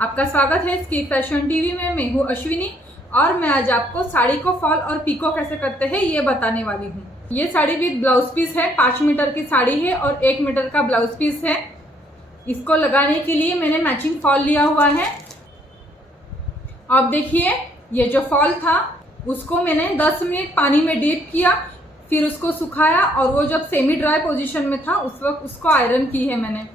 आपका स्वागत है स्की फैशन टीवी में। मैं हूँ अश्विनी और मैं आज आपको साड़ी को फॉल और पिको कैसे करते हैं ये बताने वाली हूँ। ये साड़ी विद ब्लाउज पीस है, 5 मीटर की साड़ी है और 1 मीटर का ब्लाउज पीस है। इसको लगाने के लिए मैंने मैचिंग फॉल लिया हुआ है। अब देखिए, ये जो फॉल था उसको मैंने 10 मिनट पानी में डीप किया, फिर उसको सुखाया और वो जब सेमी ड्राई पोजीशन में था उस वक्त उसको आयरन की है मैंने।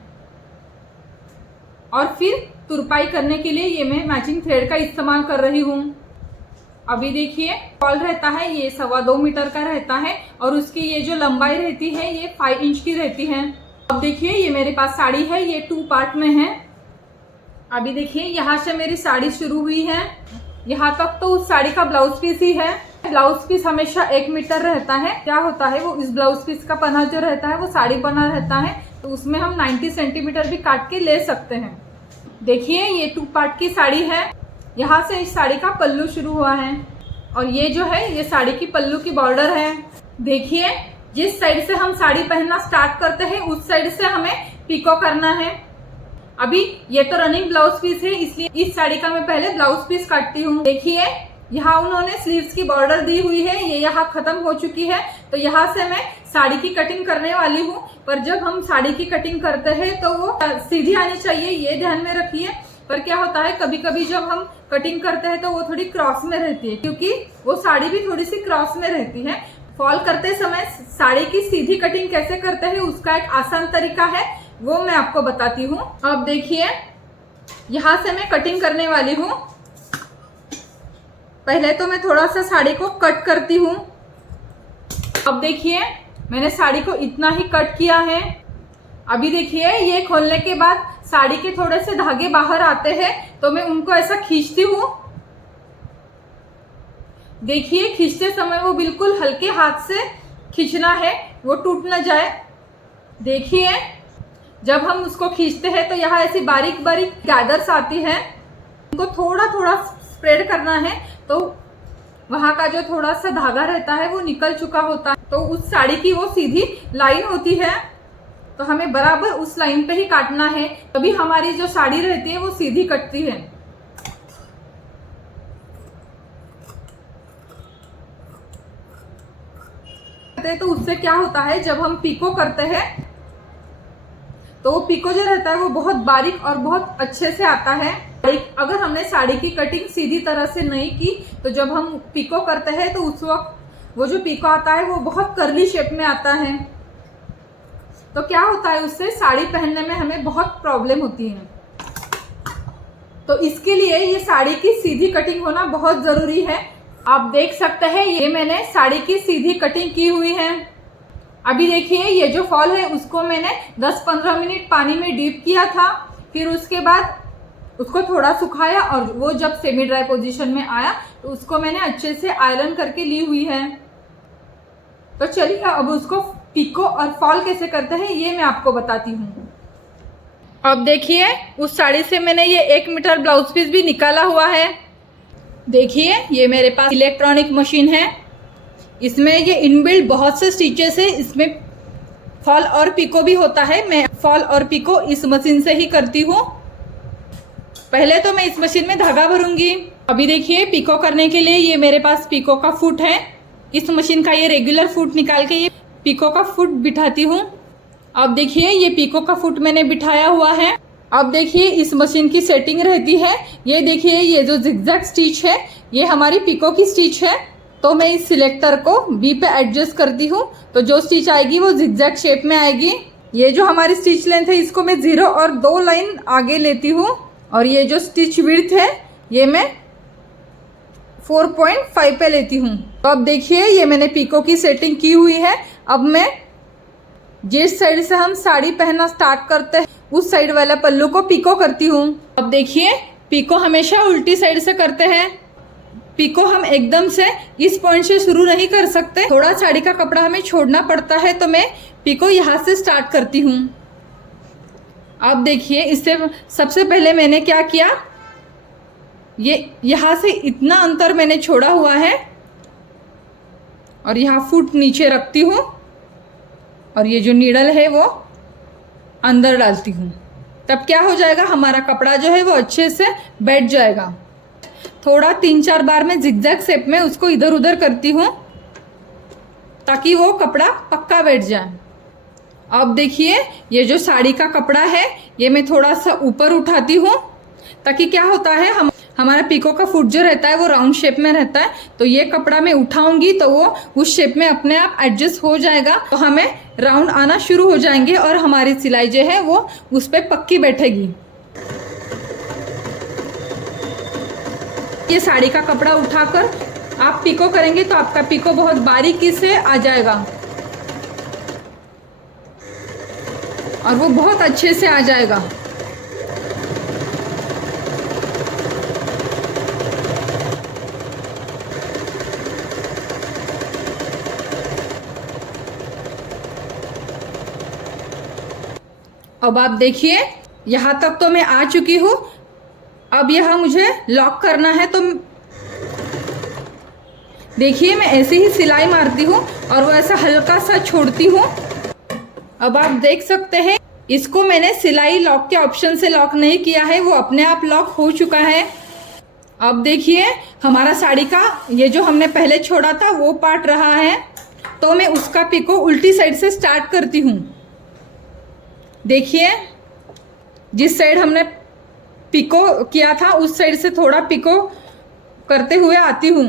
और फिर तुरपाई करने के लिए ये मैं मैचिंग थ्रेड का इस्तेमाल कर रही हूँ। अभी देखिए, फॉल रहता है ये 2.25 मीटर का रहता है और उसकी ये जो लंबाई रहती है ये 5 इंच की रहती है। अब देखिए, ये मेरे पास साड़ी है, ये 2 पार्ट में है। अभी देखिए, यहाँ से मेरी साड़ी शुरू हुई है, यहाँ तक तो उस साड़ी का ब्लाउज पीस ही है। ब्लाउज पीस हमेशा 1 मीटर रहता है। क्या होता है, वो इस ब्लाउज पीस का पन्ना जो रहता है वो साड़ी बना रहता है, तो उसमें हम 90 सेंटीमीटर भी काट के ले सकते हैं। देखिए, ये 2 पार्ट की साड़ी है। यहाँ से इस साड़ी का पल्लू शुरू हुआ है और ये जो है ये साड़ी की पल्लू की बॉर्डर है। देखिए, जिस साइड से हम साड़ी पहनना स्टार्ट करते हैं उस साइड से हमें पिको करना है। अभी ये तो रनिंग ब्लाउज पीस है, इसलिए इस साड़ी का मैं पहले ब्लाउज पीस काटती हूँ। देखिए, यहाँ उन्होंने स्लीव्स की बॉर्डर दी हुई है, ये यहाँ खत्म हो चुकी है, तो यहाँ से मैं साड़ी की कटिंग करने वाली हूँ। पर जब हम साड़ी की कटिंग करते हैं तो वो सीधी आनी चाहिए, ये ध्यान में रखिए। पर क्या होता है, कभी कभी जब हम कटिंग करते हैं तो वो थोड़ी क्रॉस में रहती है, क्योंकि वो साड़ी भी थोड़ी सी क्रॉस में रहती है। फॉल करते समय साड़ी की सीधी कटिंग कैसे करते हैं उसका एक आसान तरीका है, वो मैं आपको बताती हूँ। अब देखिए, यहाँ से मैं कटिंग करने वाली हूँ। पहले तो मैं थोड़ा सा साड़ी को कट करती हूँ। अब देखिए, मैंने साड़ी को इतना ही कट किया है। अभी देखिए, ये खोलने के बाद साड़ी के थोड़े से धागे बाहर आते हैं, तो मैं उनको ऐसा खींचती हूँ। देखिए, खींचते समय वो बिल्कुल हल्के हाथ से खींचना है, वो टूट ना जाए। देखिए, जब हम उसको खींचते हैं तो यहाँ ऐसी बारीक बारीक गैदर्स आती है, उनको थोड़ा थोड़ा स्प्रेड करना है, तो वहाँ का जो थोड़ा सा धागा रहता है वो निकल चुका होता है, तो उस साड़ी की वो सीधी लाइन होती है, तो हमें बराबर उस लाइन पे ही काटना है, तभी हमारी जो साड़ी रहती है वो सीधी कटती है। तो उससे क्या होता है, जब हम पिको करते हैं तो वो पिको जो रहता है वो बहुत बारीक और बहुत अच्छे से आता है। अगर हमने साड़ी की कटिंग सीधी तरह से नहीं की तो जब हम पिको करते हैं तो उस वक्त वो जो पिको आता है वो बहुत कर्ली शेप में आता है, तो क्या होता है, उससे साड़ी पहनने में हमें बहुत प्रॉब्लम होती है। तो इसके लिए ये साड़ी की सीधी कटिंग होना बहुत ज़रूरी है। आप देख सकते हैं, ये मैंने साड़ी की सीधी कटिंग की हुई है। अभी देखिए, ये जो फॉल है उसको मैंने 10-15 मिनट पानी में डीप किया था, फिर उसके बाद उसको थोड़ा सुखाया और वो जब सेमी ड्राई पोजीशन में आया तो उसको मैंने अच्छे से आयरन करके ली हुई है। तो चलिए, अब उसको पिको और फॉल कैसे करते हैं ये मैं आपको बताती हूँ। अब देखिए, उस साड़ी से मैंने ये 1 मीटर ब्लाउज पीस भी निकाला हुआ है। देखिए, ये मेरे पास इलेक्ट्रॉनिक मशीन है, इसमें ये इनबिल्ट बहुत से स्टिचेस है, इसमें फॉल और पिको भी होता है। मैं फॉल और पिको इस मशीन से ही करती हूँ। पहले तो मैं इस मशीन में धागा भरूंगी। अभी देखिए, पिको करने के लिए ये मेरे पास पिको का फुट है, इस मशीन का ये रेगुलर फुट निकाल के ये पिको का फुट बिठाती हूँ। अब देखिए, ये पिको का फुट मैंने बिठाया हुआ है। अब देखिए, इस मशीन की सेटिंग रहती है, ये देखिए, ये जो जिगजैग स्टिच है ये हमारी पिको की स्टिच है, तो मैं इस सिलेक्टर को बी पे एडजस्ट करती हूँ, तो जो स्टिच आएगी वो जिगजैग शेप में आएगी। ये जो हमारी स्टिच लेंथ है इसको मैं 0 और 2 लाइन आगे लेती हूँ, और ये जो स्टिच विड्थ है ये मैं 4.5 पे लेती हूँ। तो अब देखिए, ये मैंने पिको की सेटिंग की हुई है। अब मैं जिस साइड से हम साड़ी पहनना स्टार्ट करते हैं उस साइड वाला पल्लू को पिको करती हूँ। अब देखिए, पिको हमेशा उल्टी साइड से करते हैं। पिको हम एकदम से इस पॉइंट से शुरू नहीं कर सकते, थोड़ा साड़ी का कपड़ा हमें छोड़ना पड़ता है, तो मैं पिको यहाँ से स्टार्ट करती हूँ। अब देखिए, इससे सबसे पहले मैंने क्या किया, ये यहाँ से इतना अंतर मैंने छोड़ा हुआ है और यहाँ फुट नीचे रखती हूँ और ये जो नीडल है वो अंदर डालती हूँ। तब क्या हो जाएगा, हमारा कपड़ा जो है वो अच्छे से बैठ जाएगा। थोड़ा 3-4 बार मैं जिगजैग शेप में उसको इधर उधर करती हूँ ताकि वो कपड़ा पक्का बैठ जाए। अब देखिए ये जो साड़ी का कपड़ा है ये मैं थोड़ा सा ऊपर उठाती हूँ ताकि क्या होता है, हमारा पीको का फुट जो रहता है वो राउंड शेप में रहता है। तो ये कपड़ा मैं उठाऊंगी तो वो उस शेप में अपने आप एडजस्ट हो जाएगा, तो हमें राउंड आना शुरू हो जाएंगे और हमारी सिलाई जो है वो उस पर पक्की बैठेगी। ये साड़ी का कपड़ा उठाकर आप पीको करेंगे तो आपका पीको बहुत बारीकी से आ जाएगा और वो बहुत अच्छे से आ जाएगा। अब आप देखिए यहाँ तक तो मैं आ चुकी हूँ। अब यह मुझे लॉक करना है, तो देखिए मैं ऐसे ही सिलाई मारती हूँ और वो ऐसा हल्का सा छोड़ती हूँ। अब आप देख सकते हैं इसको मैंने सिलाई लॉक के ऑप्शन से लॉक नहीं किया है, वो अपने आप लॉक हो चुका है। अब देखिए हमारा साड़ी का ये जो हमने पहले छोड़ा था वो पार्ट रहा है, तो मैं उसका पिको उल्टी साइड से स्टार्ट करती हूँ। देखिए जिस साइड हमने पिको किया था उस साइड से थोड़ा पिको करते हुए आती हूँ।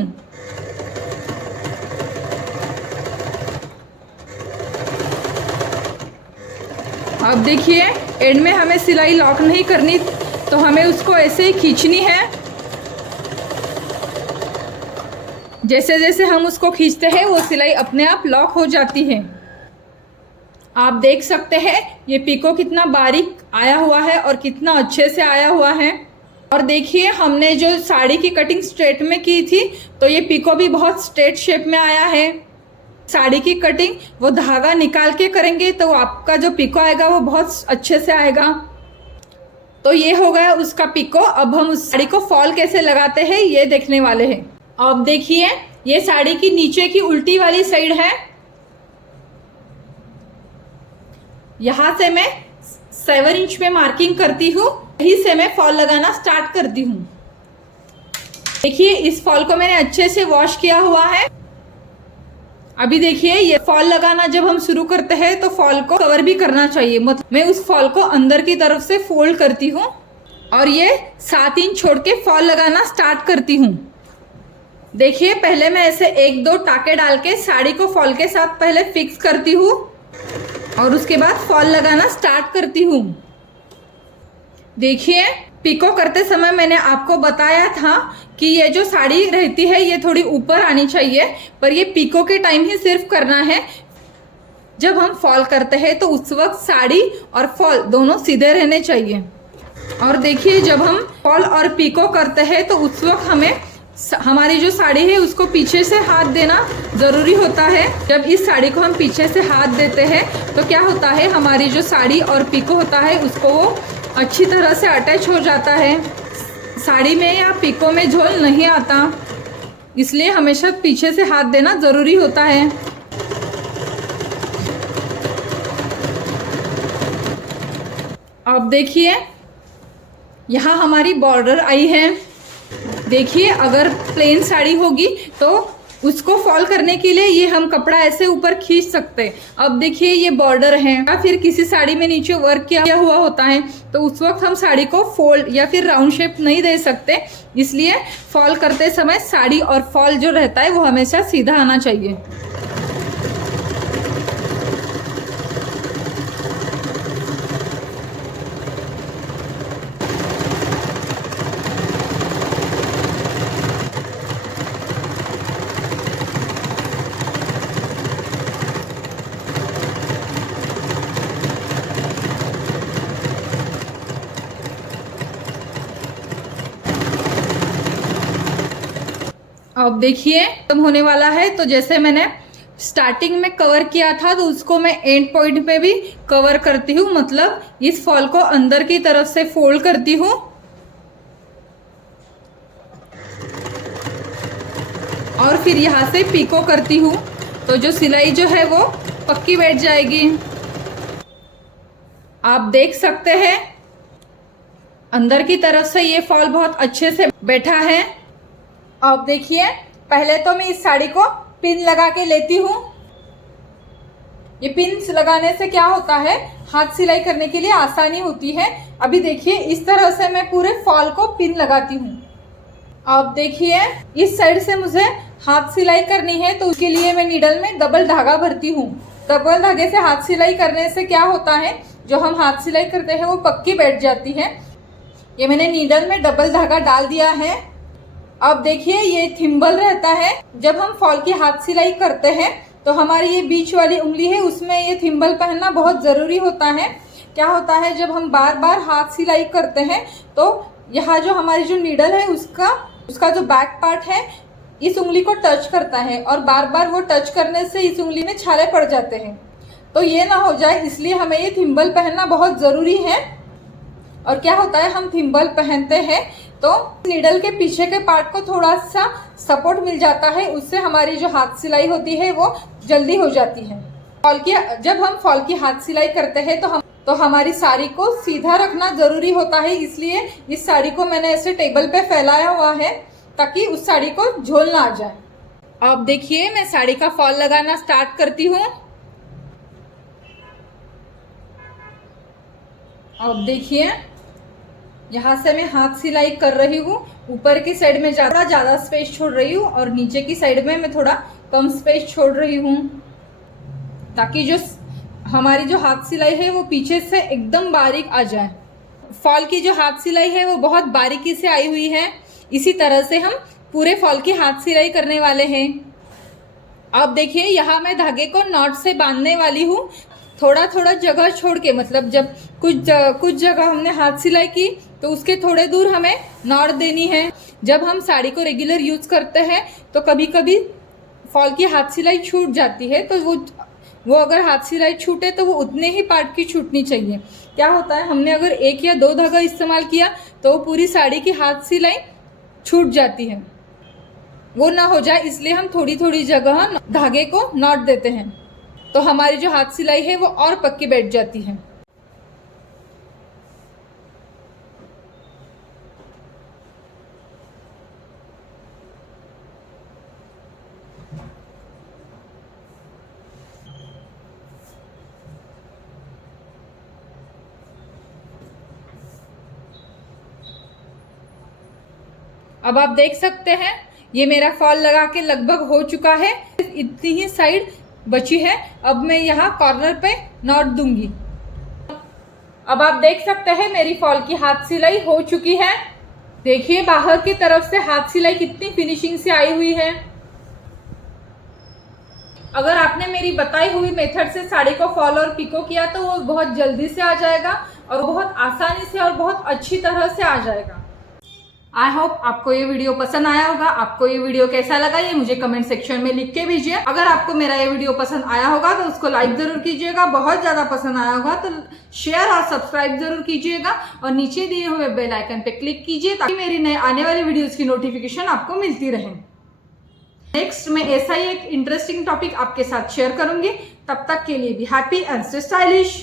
अब देखिए एंड में हमें सिलाई लॉक नहीं करनी, तो हमें उसको ऐसे ही खींचनी है। जैसे जैसे हम उसको खींचते हैं वो सिलाई अपने आप लॉक हो जाती है। आप देख सकते हैं ये पीको कितना बारीक आया हुआ है और कितना अच्छे से आया हुआ है। और देखिए हमने जो साड़ी की कटिंग स्ट्रेट में की थी तो ये पीको भी बहुत स्ट्रेट शेप में आया है। साड़ी की कटिंग वो धागा निकाल के करेंगे तो आपका जो पीको आएगा वो बहुत अच्छे से आएगा। तो ये हो गया उसका पीको। अब हम उस साड़ी को फॉल कैसे लगाते हैं ये देखने वाले हैं। अब देखिए ये साड़ी की नीचे की उल्टी वाली साइड है, यहाँ से मैं 7 इंच में मार्किंग करती हूँ, यहीं से मैं फॉल लगाना स्टार्ट करती हूँ। देखिए इस फॉल को मैंने अच्छे से वॉश किया हुआ है। अभी देखिए ये फॉल लगाना जब हम शुरू करते हैं तो फॉल को कवर भी करना चाहिए, मतलब मैं उस फॉल को अंदर की तरफ से फोल्ड करती हूँ और ये 7 इंच छोड़ के फॉल लगाना स्टार्ट करती हूँ। देखिए पहले मैं ऐसे 1-2 टाके डाल के साड़ी को फॉल के साथ पहले फिक्स करती हूँ और उसके बाद फॉल लगाना स्टार्ट करती हूँ। देखिए पिको करते समय मैंने आपको बताया था कि ये जो साड़ी रहती है ये थोड़ी ऊपर आनी चाहिए, पर ये पिको के टाइम ही सिर्फ करना है। जब हम फॉल करते हैं तो उस वक्त साड़ी और फॉल दोनों सीधे रहने चाहिए। और देखिए जब हम फॉल और पिको करते हैं तो उस वक्त हमें हमारी जो साड़ी है उसको पीछे से हाथ देना ज़रूरी होता है। जब इस साड़ी को हम पीछे से हाथ देते हैं तो क्या होता है, हमारी जो साड़ी और पिको होता है उसको वो अच्छी तरह से अटैच हो जाता है। साड़ी में या पिको में झोल नहीं आता, इसलिए हमेशा पीछे से हाथ देना ज़रूरी होता है। अब देखिए यहाँ हमारी बॉर्डर आई है। देखिए अगर प्लेन साड़ी होगी तो उसको फॉल करने के लिए ये हम कपड़ा ऐसे ऊपर खींच सकते हैं। अब देखिए ये बॉर्डर है या फिर किसी साड़ी में नीचे वर्क किया हुआ होता है तो उस वक्त हम साड़ी को फोल्ड या फिर राउंड शेप नहीं दे सकते, इसलिए फॉल करते समय साड़ी और फॉल जो रहता है वो हमेशा सीधा आना चाहिए। अब देखिए खत्म होने वाला है, तो जैसे मैंने स्टार्टिंग में कवर किया था तो उसको मैं एंड पॉइंट पे भी कवर करती हूँ, मतलब इस फॉल को अंदर की तरफ से फोल्ड करती हूँ और फिर यहाँ से पीको करती हूँ, तो जो सिलाई जो है वो पक्की बैठ जाएगी। आप देख सकते हैं अंदर की तरफ से ये फॉल बहुत अच्छे से बैठा है। अब देखिए, पहले तो मैं इस साड़ी को पिन लगा के लेती हूँ। ये पिन लगाने से क्या होता है, हाथ सिलाई करने के लिए आसानी होती है। अभी देखिए, इस तरह से मैं पूरे फॉल को पिन लगाती हूँ। अब देखिए, इस साइड से मुझे हाथ सिलाई करनी है, तो उसके लिए मैं नीडल में डबल धागा भरती हूँ। डबल धागे से हाथ सिलाई करने से क्या होता है, जो हम हाथ सिलाई करते हैं वो पक्की बैठ जाती है। ये मैंने नीडल में डबल धागा डाल दिया है। अब देखिए, ये थिम्बल रहता है। जब हम फॉल की हाथ सिलाई करते हैं तो हमारी ये बीच वाली उंगली है, उसमें ये थिम्बल पहनना बहुत ज़रूरी होता है। क्या होता है, जब हम बार बार हाथ सिलाई करते हैं तो यहाँ जो हमारी जो नीडल है उसका जो बैक पार्ट है इस उंगली को टच करता है, और बार बार वो टच करने से इस उंगली में छाले पड़ जाते हैं। तो ये ना हो जाए, इसलिए हमें ये थिम्बल पहनना बहुत ज़रूरी है। और क्या होता है, हम थिम्बल पहनते हैं तो नीडल के पीछे के पार्ट को थोड़ा सा सपोर्ट मिल जाता है, उससे हमारी जो हाथ सिलाई होती है वो जल्दी हो जाती है। जब हम फॉल की हाथ सिलाई करते हैं तो हमारी साड़ी को सीधा रखना ज़रूरी होता है। इसलिए इस साड़ी को मैंने ऐसे टेबल पे फैलाया हुआ है ताकि उस साड़ी को झोल ना आ जाए। अब देखिए, मैं साड़ी का फॉल लगाना स्टार्ट करती हूँ। अब देखिए, यहाँ से मैं हाथ सिलाई कर रही हूँ। ऊपर की साइड में ज़्यादा स्पेस छोड़ रही हूँ और नीचे की साइड में मैं थोड़ा कम स्पेस छोड़ रही हूँ, ताकि जो हमारी जो हाथ सिलाई है वो पीछे से एकदम बारीक आ जाए। फॉल की जो हाथ सिलाई है वो बहुत बारीकी से आई हुई है। इसी तरह से हम पूरे फॉल की हाथ सिलाई करने वाले हैं। अब देखिए, यहाँ मैं धागे को नॉट से बांधने वाली हूँ। थोड़ा थोड़ा जगह छोड़ के, मतलब जब कुछ जगह हमने हाथ सिलाई की तो उसके थोड़े दूर हमें नॉट देनी है। जब हम साड़ी को रेगुलर यूज़ करते हैं तो कभी कभी फॉल की हाथ सिलाई छूट जाती है, तो वो अगर हाथ सिलाई छूटे तो वो उतने ही पार्ट की छूटनी चाहिए। क्या होता है, हमने अगर 1 या 2 धागा इस्तेमाल किया तो पूरी साड़ी की हाथ सिलाई छूट जाती है। वो ना हो जाए, इसलिए हम थोड़ी थोड़ी जगह धागे को नॉट देते हैं, तो हमारी जो हाथ सिलाई है वो और पक्की बैठ जाती है। अब आप देख सकते हैं, ये मेरा फॉल लगा के लगभग हो चुका है। इतनी ही साइड बची है। अब मैं यहाँ कॉर्नर पे नॉट दूंगी। अब आप देख सकते हैं, मेरी फॉल की हाथ सिलाई हो चुकी है। देखिए, बाहर की तरफ से हाथ सिलाई कितनी फिनिशिंग से आई हुई है। अगर आपने मेरी बताई हुई मेथड से साड़ी को फॉल और पिको किया तो वो बहुत जल्दी से आ जाएगा और बहुत आसानी से और बहुत अच्छी तरह से आ जाएगा। आई होप आपको ये वीडियो पसंद आया होगा। आपको ये वीडियो कैसा लगा ये मुझे कमेंट सेक्शन में लिख के भेजिए। अगर आपको मेरा ये वीडियो पसंद आया होगा तो उसको लाइक जरूर कीजिएगा। बहुत ज़्यादा पसंद आया होगा तो शेयर और सब्सक्राइब जरूर कीजिएगा और नीचे दिए हुए बेल आइकन पे क्लिक कीजिए ताकि मेरी नए आने वाली वीडियोज़ की नोटिफिकेशन आपको मिलती रहे। नेक्स्ट मैं ऐसा ही एक इंटरेस्टिंग टॉपिक आपके साथ शेयर करूंगी। तब तक के लिए भी हैप्पी एंड स्टे स्टाइलिश।